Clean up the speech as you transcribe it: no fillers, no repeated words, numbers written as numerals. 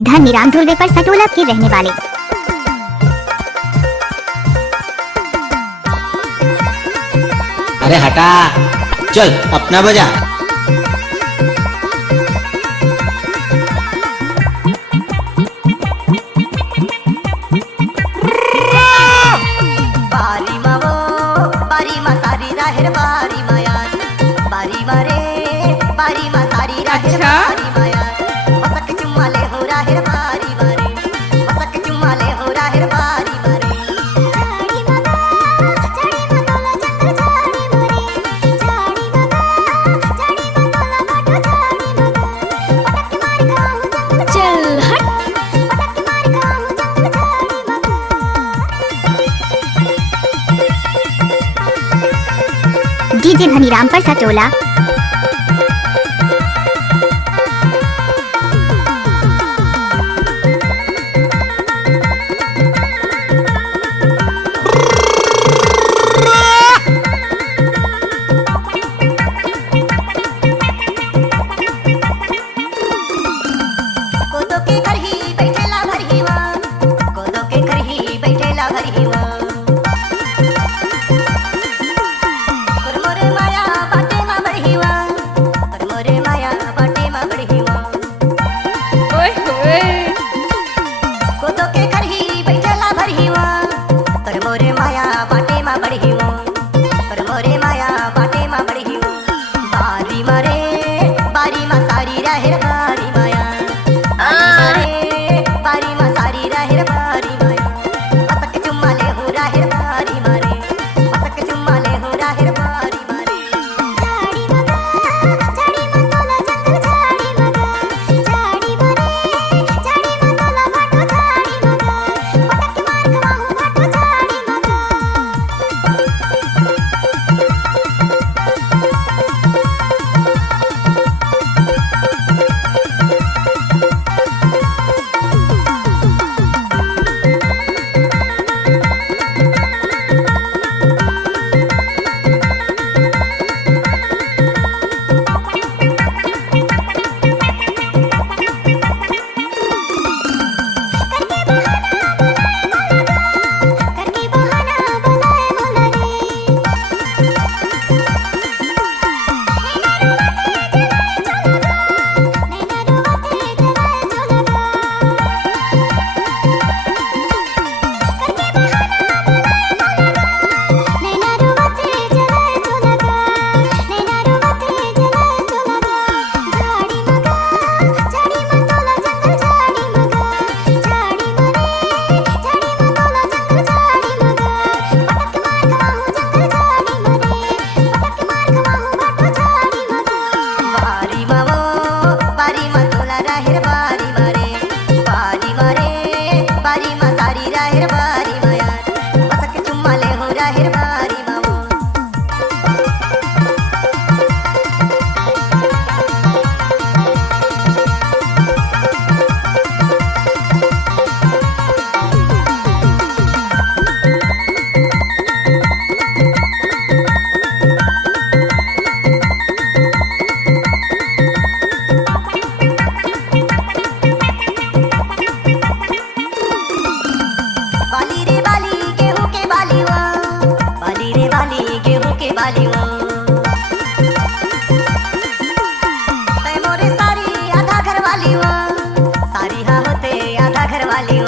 धनराम धुर्वे पर सटोला के रहने वाले। अरे हटा, चल अपना बजा। बारी मा वो बारी मा सारी राहेर बारी माया बारी मारे बारी मा सारी राहेर बारी माया मसक चुम्माले हो राहेर बारी मारे मसक चुम्माले हो राहेर बारी मारे चल हट। डीजे धनीराम पर सटोला। कोदो के घर ही बैठेला भरी वा कोदो के घर ही बैठेला भरी वा पर मोरे माया बाटे मा बड़ी वा पर मोरे माया बाटे मा बड़ी वा ओए होए कोदो के घर ही बैठेला भरी वा पर मोरे माया बाटे मा बड़ी वा पर मोरे माया बाटे मा बड़ी वा बारी मारे बारी मा सारी राहेर बारी माया बारी मा सारी राहेर बारी माया मसक चुम्माले हो राहेर बारी मारे मसक चुम्माले हो राहेर बारी मारे बारी मा वो बारी मा तोला राहेर बारी मारे बारी मारे बारी मा सारी राहेर बारी माया मसक चुम्माले हो राहेर बारी मा वो बाली रे बाली गेहूं के बाली वा बाली रे बाली गेहूं के बाली वा तै मोरे सारी आधा घर वाली वा सारी हा होते आधा घर वाली वा